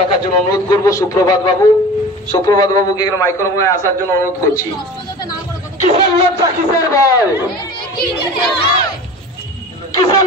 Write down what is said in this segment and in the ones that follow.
রাখার জন্য অনুরোধ করব সুপ্রভাত বাবুকে এখানে মাইক্রোফোনে আসার জন্য অনুরোধ করছি। কিসের লজ্জা কিসের ভয়, কিসের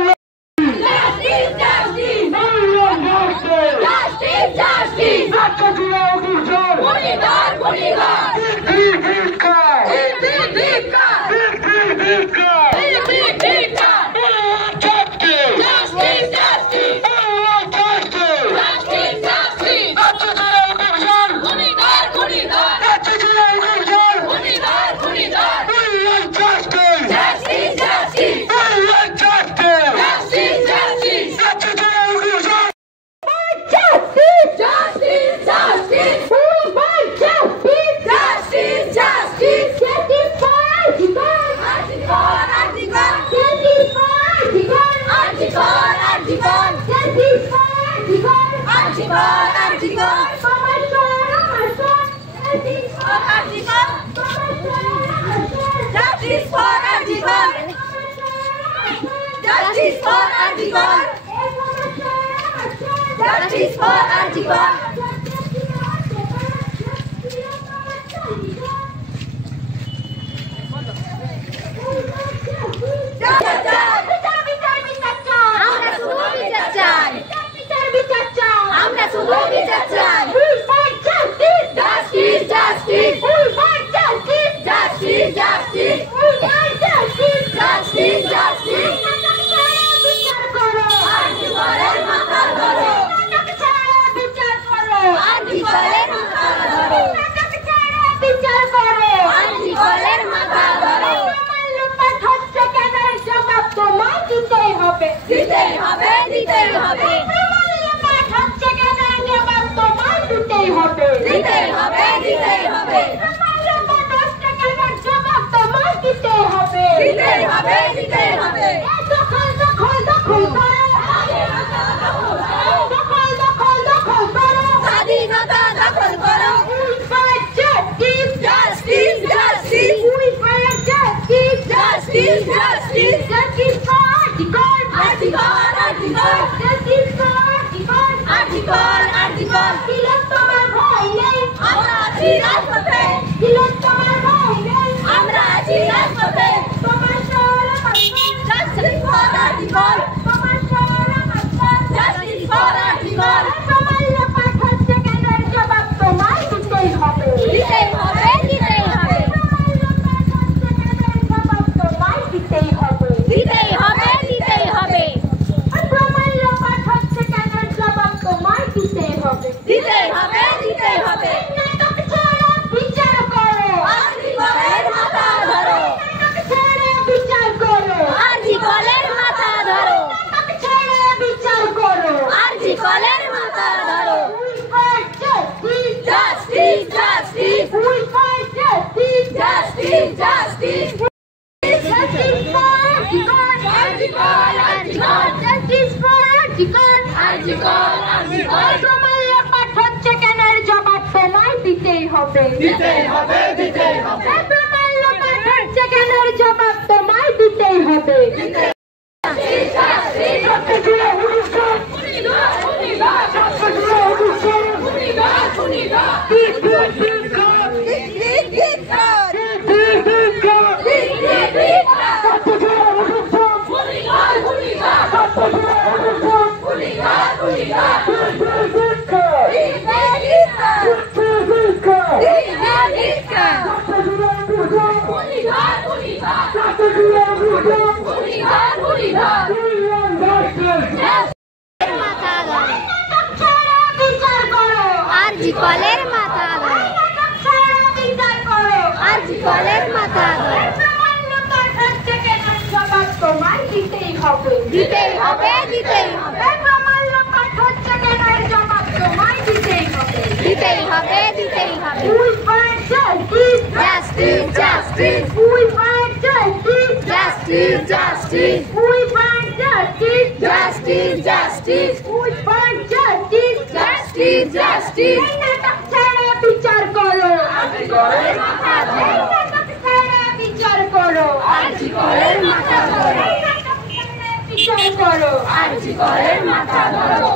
বিচার করো, আরজি করের মাথা ধরো।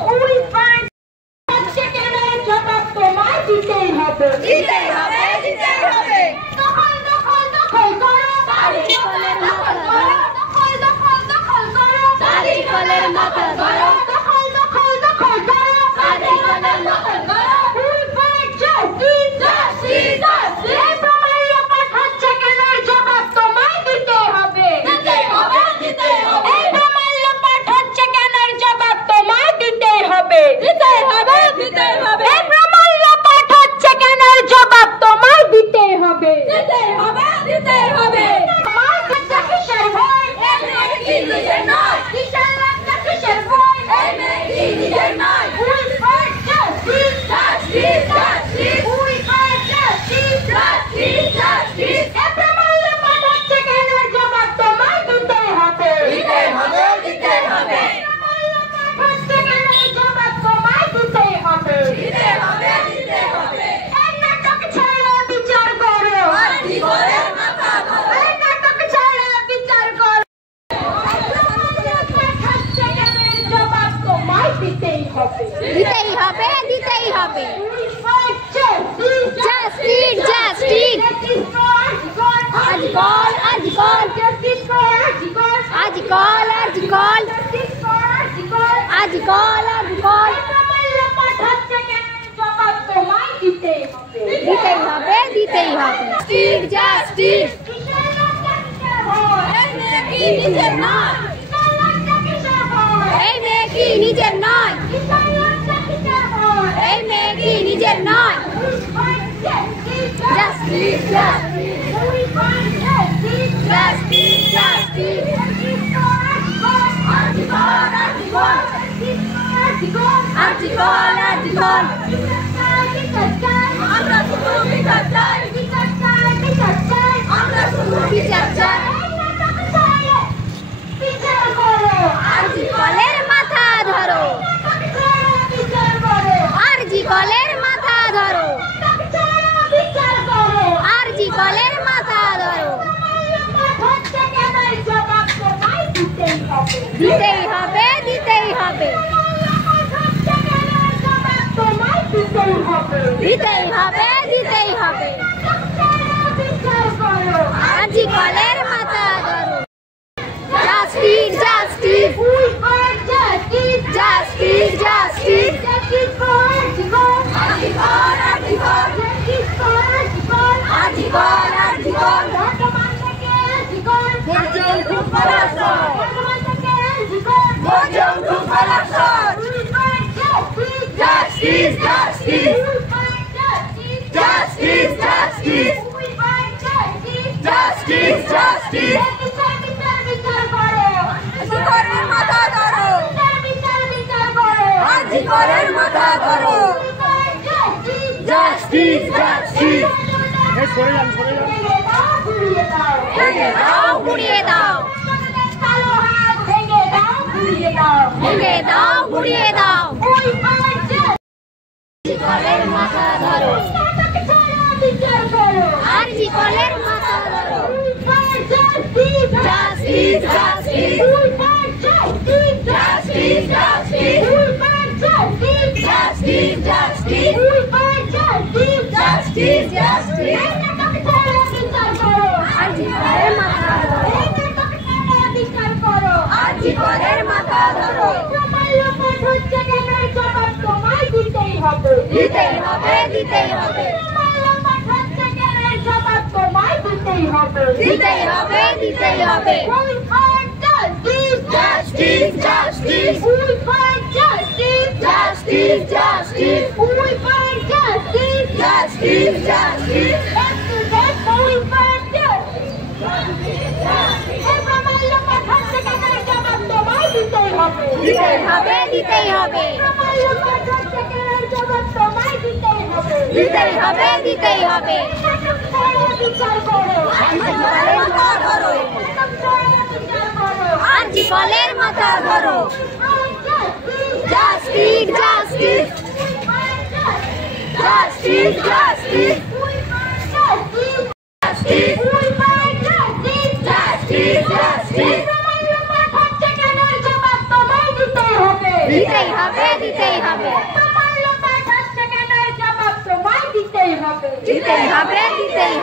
হবে। দিতেই হবে, দিতেই হবে। দখল দখল দখল করো, দাড়ি কলের মাথা ধরো, দখল দখল দখল করো, দাড়ি কলের মাথা ধরো, দখল দখল দখল করো, দাড়ি কলের মাথা ধরো। We fight justice, Justice, justice. এই প্রমাণ লোপাট হচ্ছে কেন এর জবাব তোমায় দিতে হবে। দিতেই হবে, দিতেই হবে। এই প্রমাণ লোপাট হচ্ছে কেন এর জবাব তোমায় দিতে হবে। দিতেই হবে, দিতেই হবে। এই প্রমাণ লোপাট হচ্ছে কেন এর জবাব তোমায় দিতে হবে। দিতেই হবে, দিতেই হবে। আমার কাছে কিসের ভয়? এই মেয়ে কি নিজের নয়? কিসের লজ্জা, কিসের ভয়? এই মেয়ে কি নিজের নয়? We fight justice, Justice, justice. we fight justice, Justice, justice. এই প্রমাণ লোপাট হচ্ছে কেন এর জবাব তোমায় দিতে হবে। দিতেই হবে, দিতেই হবে। হচ্ছে কেন এর জবাব তোমায় দিতে হবে। দিতেই হবে, দিতেই হবে। এই নাটক ছেড়ে বিচার করো, আরজি কলের মাথা ধরো। এই নাটক ছেড়ে বিচার করো। হচ্ছে কেন এর জবাব তোমায় দিতেই হবে। দিতেই হবে, দিতেই হবে। We fight justice, Justice, justice. justice for Arjikol, আজকল, আজকল, justice for Arjikol, আজকল, আজকল, justice for Arjikol। আজকল, আজকল। প্রমাণ লোপাট হচ্ছে কেন এর জবাব তোমায় দিতেই হবে। দিতেই হবে, দিতেই হবে। Justice, justice. কিসের লজ্জা, কিসের ভয়? এই মেয়ে কি নিজের নয়? কিসের লজ্জা, কিসের ভয়? এই মেয়ে কি নিজের নয়? কিসের লজ্জা, কিসের ভয়? এই মেয়ে কি নিজের নয়? We fight justice, Justice, justice. we fight justice, Justice, justice. justice for Arjikol, আজকল, আজকল, justice for Arjikol। আজকল, আজকল। বিচার চাই, বিচার চাই, আমরা শুধু বিচার চাই, বিচার চাই, বিচার চাই। আমরা শুধু বিচার চাই। এই নাটক ছেড়ে বিচার করো, আরজি কলের মাথা ধরো, নাটক ছেড়ে বিচার করো, আরজি কলের মাথা ধরো, নাটক ছেড়ে বিচার করো। আরজি কলের মাথা ধরো। হচ্ছে কেন এর জবাব তোমায় দিতেই হবে। দিতেই হবে, দিতেই হবে। হচ্ছে কেন এর জবাব তোমায় দিতেই হবে। দিতেই হবে, দিতেই হবে। নাটক ছেড়ে বিচার করো, আরজি কলের মাথা ধরো। Justice, justice. we fight justice, Justice, justice. justice for Arjikol, আজীবন, আজীবন, justice for Arjikol, আজীবন, আজীবন। বর্তমান থেকে Arjikol, পর্যন্ত পলাশন, বর্তমান থেকে Arjikol, পর্যন্ত পলাশন। we fight justice, Justice, justice. we fight justice, Justice, justice. we fight justice, Justice, justice. বিচার বিচার বিচার করো, আজীবনের মাথা ধরো, বিচার বিচার বিচার করো, আজীবনের মাথা ধরো। we fight justice, Justice, justice. ভেঙে দাও, ঘুরিয়ে দাও, ভেঙে দাও, গুড়িয়ে দাও, কালো হাত ভেঙে দাও, ঘুরিয়ে দাও, ভেঙে দাও, গুড়িয়ে দাও। we fight justice, আরজি কলের মাথা ধরো, নাটক ছেড়ে বিচার করো, আরজি কলের মাথা ধরো। we fight justice, Justice, justice. we fight justice, Justice, justice. we fight justice, Justice, justice. we fight justice, Justice, justice. এই নাটক ছেড়ে বিচার করো, আরজি কলের মাথা ধরো, এই নাটক ছেড়ে বিচার করো, আরজি কলের মাথা ধরো। তোমার লোপাট হচ্ছে কেন এর জবাব তোমায় দিতেই হবে। দিতেই হবে, দিতেই হবে। তোমার লোপাট হচ্ছে কেন এর জবাব তোমায় দিতেই হবে। দিতেই হবে, দিতেই হবে। We fight justice, Justice, justice. we fight justice, Justice, justice. we fight justice, Justice, justice. after that we fight justice. এই প্রমাণ লোপাট হচ্ছে কেন এর জবাব তোমায় দিতেই হবে। দিতেই হবে, দিতেই হবে। প্রমাণ লোপাট হচ্ছে কেন এর জবাব তোমায় দিতেই হবে। দিতেই হবে, দিতেই হবে। নাটক ছেড়ে বিচার করো, আরজি কলের মাথা ধরো, নাটক ছেড়ে বিচার করো, আরজি কলের মাথা ধরো। fight justice, Justice, justice. we fight justice, Justice, justice. we fight justice, Justice, we fight justice, justice, justice. প্রমাণ লোপাট হচ্ছে কেন এর জবাব তোমায় দিতেই হবে। দিতেই হবে, দিতেই হবে। প্রমাণ লোপাট হচ্ছে কেন এর জবাব তোমায় দিতেই হবে।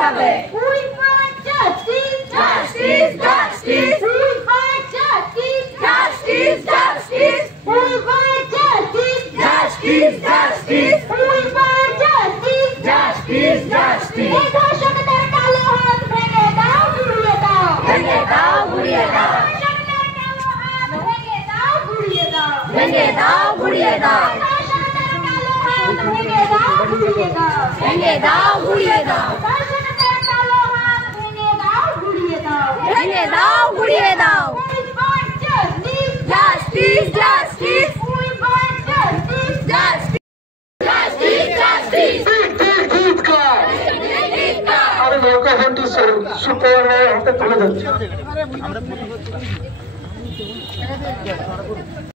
হবে We want justice, Justice, justice. We want justice, Justice, justice. We want justice, Justice, justice. We want justice, Justice, justice. এই ধর্ষকদের কালো হাত ভেঙে দাও, ঘুরিয়ে দাও। ভেঙে দাও, ঘুরিয়ে দাও। ধর্ষকদের কালো হাত ভেঙে দাও, ঘুরিয়ে দাও। ভেঙে দাও, ঘুরিয়ে দাও। ধর্ষকদের কালো হাত ভেঙে দাও, ঘুরিয়ে দাও। ভেঙে দাও, ঘুরিয়ে দাও। ধর্ষকদের কালো হাত ভেঙে দাও, ঘুরিয়ে দাও। ভেঙে দাও, ঘুরিয়ে দাও। We want justice, Justice, justice. we want justice, Justice, justice, justice. আরে নৌকা ফোনটি সুপ্রভাত হাতে তুলে ধরছে